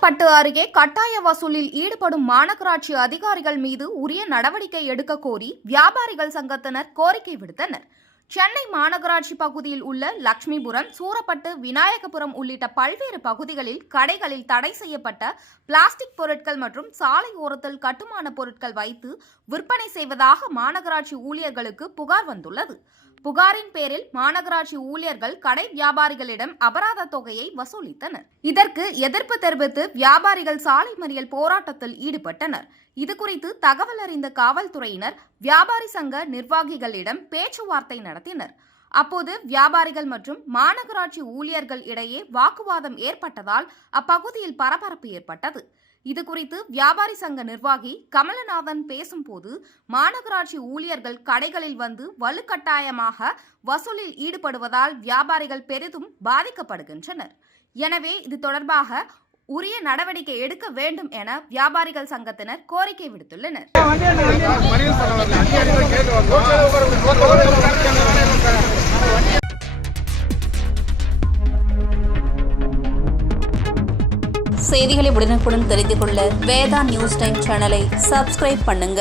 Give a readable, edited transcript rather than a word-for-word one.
சூரப்பட்டு அருகே கட்டாய வசூலில் ஈடுபடும் மாநகராட்சி அதிகாரிகள் மீது உரிய நடவடிக்கை எடுக்க கோரி வியாபாரிகள் சங்கத்தினர் கோரிக்கை விடுத்தனர். சென்னை மாநகராட்சி பகுதியில் உள்ள லட்சுமிபுரம், சூரப்பட்டு, விநாயகபுரம் உள்ளிட்ட பல்வேறு பகுதிகளில் கடைகளில் தடை செய்யப்பட்ட பிளாஸ்டிக் பொருட்கள் மற்றும் சாலை ஓரத்தில் கட்டுமான பொருட்கள் வைத்து விற்பனை செய்வதாக மாநகராட்சி ஊழியர்களுக்கு புகார் வந்துள்ளது. புகாரின் பேரில் மாநகராட்சி ஊழியர்கள் கடை வியாபாரிகளிடம் அபராத தொகையை வசூலித்தனர். இதற்கு எதிர்ப்பு தெரிவித்து வியாபாரிகள் சாலை மறியல் போராட்டத்தில் ஈடுபட்டனர். இதுகுறித்து தகவல் அறிந்த காவல்துறையினர் வியாபாரி சங்க நிர்வாகிகளிடம் பேச்சுவார்த்தை நடத்தினர். அப்போது வியாபாரிகள் மற்றும் மாநகராட்சி ஊழியர்கள் இடையே வாக்குவாதம் ஏற்பட்டதால் அப்பகுதியில் பரபரப்பு ஏற்பட்டது. இதுகுறித்து வியாபாரி சங்க நிர்வாகி கமலநாதன் பேசும்போது, மாநகராட்சி ஊழியர்கள் கடைகளில் வந்து வலுக்கட்டாயமாக வசூலில் ஈடுபடுவதால் வியாபாரிகள் பெரிதும் பாதிக்கப்படுகின்றனர். எனவே இது தொடர்பாக உரிய நடவடிக்கை எடுக்க வேண்டும் என வியாபாரிகள் சங்கத்தினர் கோரிக்கை விடுத்துள்ளனர். செய்திகளை உடனுக்குடன் தெரிந்து கொள்ள வேதா நியூஸ் டைம் சேனலை சப்ஸ்கிரைப் பண்ணுங்க.